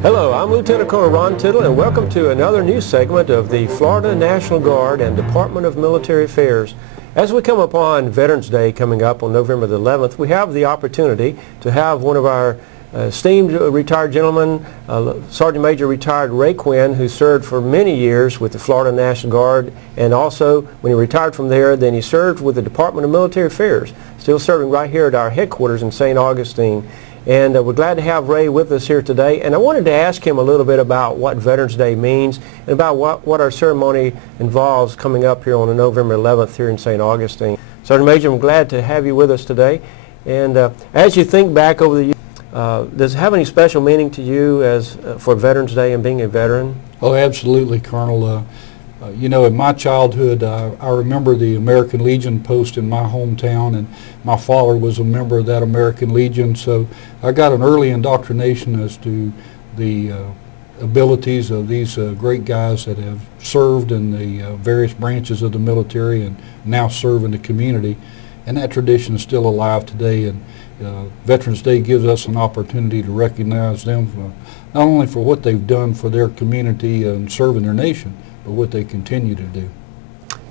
Hello, I'm Lieutenant Colonel Ron Tittle, and welcome to another new segment of the Florida National Guard and Department of Military Affairs. As we come upon Veterans Day coming up on November the 11th, we have the opportunity to have one of our esteemed retired gentlemen, Sergeant Major retired Ray Quinn, who served for many years with the Florida National Guard, and also when he retired from there, then he served with the Department of Military Affairs, still serving right here at our headquarters in St. Augustine. And we're glad to have Ray with us here today. And I wanted to ask him a little bit about what Veterans Day means and about what our ceremony involves coming up here on November 11th here in St. Augustine. Sergeant Major, I'm glad to have you with us today. And as you think back over the years, does it have any special meaning to you as for Veterans Day and being a veteran? Oh, absolutely, Colonel. You know, in my childhood, I remember the American Legion post in my hometown, and my father was a member of that American Legion, so I got an early indoctrination as to the abilities of these great guys that have served in the various branches of the military and now serve in the community, and that tradition is still alive today. And Veterans Day gives us an opportunity to recognize them for, not only for what they've done for their community and serving their nation, but what they continue to do.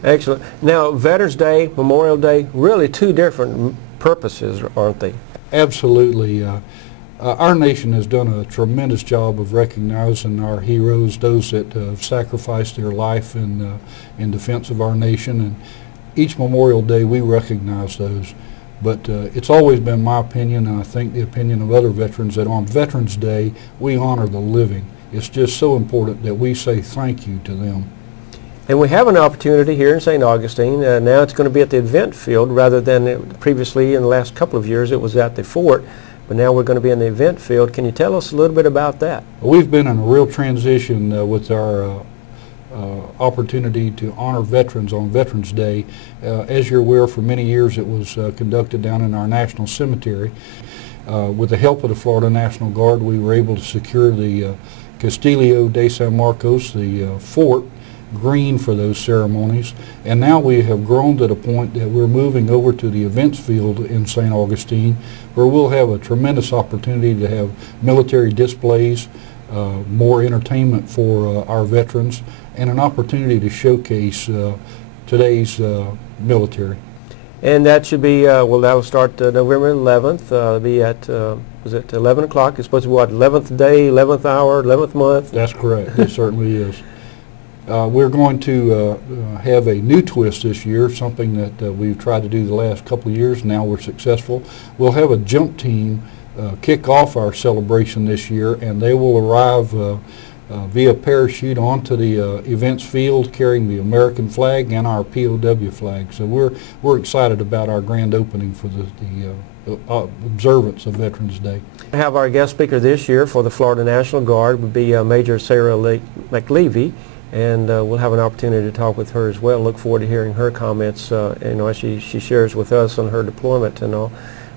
Excellent. Now, Veterans Day, Memorial Day, really two different purposes, aren't they? Absolutely. Our nation has done a tremendous job of recognizing our heroes, those that have sacrificed their life in defense of our nation. And each Memorial Day we recognize those. But it's always been my opinion, and I think the opinion of other veterans, that on Veterans Day we honor the living. It's just so important that we say thank you to them. And we have an opportunity here in St. Augustine. Now it's going to be at the event field rather than previously in the last couple of years it was at the fort. But now we're going to be in the event field. Can you tell us a little bit about that? We've been in a real transition with our opportunity to honor veterans on Veterans Day. As you're aware, for many years it was conducted down in our National Cemetery. With the help of the Florida National Guard, we were able to secure the Castillo de San Marcos, the fort, green for those ceremonies, and now we have grown to the point that we're moving over to the events field in St. Augustine, where we'll have a tremendous opportunity to have military displays, more entertainment for our veterans, and an opportunity to showcase today's military. And that should be, well, that will start November 11th. It'll be at, was it 11 o'clock? It's supposed to be what, 11th day, 11th hour, 11th month? That's correct. It certainly is. We're going to have a new twist this year, something that we've tried to do the last couple of years. Now we're successful. We'll have a jump team kick off our celebration this year, and they will arrive via parachute onto the events field carrying the American flag and our POW flag. So we're excited about our grand opening for the observance of Veterans Day. We have our guest speaker this year for the Florida National Guard would be Major Sarah McLevy, and we'll have an opportunity to talk with her as well. Look forward to hearing her comments, you know, as she shares with us on her deployment and all.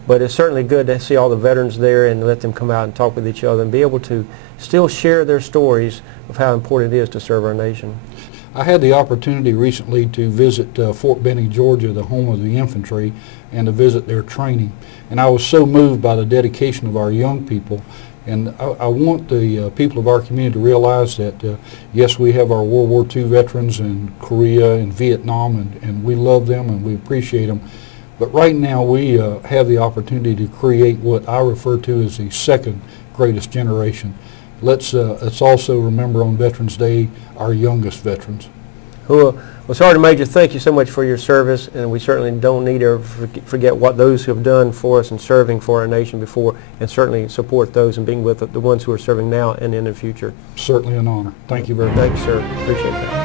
But it's certainly good to see all the veterans there and let them come out and talk with each other and be able to still share their stories of how important it is to serve our nation. I had the opportunity recently to visit Fort Benning, Georgia, the home of the infantry, and to visit their training. And I was so moved by the dedication of our young people. And I want the people of our community to realize that, yes, we have our World War II veterans in Korea and Vietnam, and we love them and we appreciate them. But right now we have the opportunity to create what I refer to as the second greatest generation. Let's also remember on Veterans Day our youngest veterans. Well, Sergeant Major, thank you so much for your service, and we certainly don't need to forget what those who have done for us in serving for our nation before, and certainly support those and being with the ones who are serving now and in the future. Certainly an honor. Thank you very much. Thanks, sir. Appreciate that.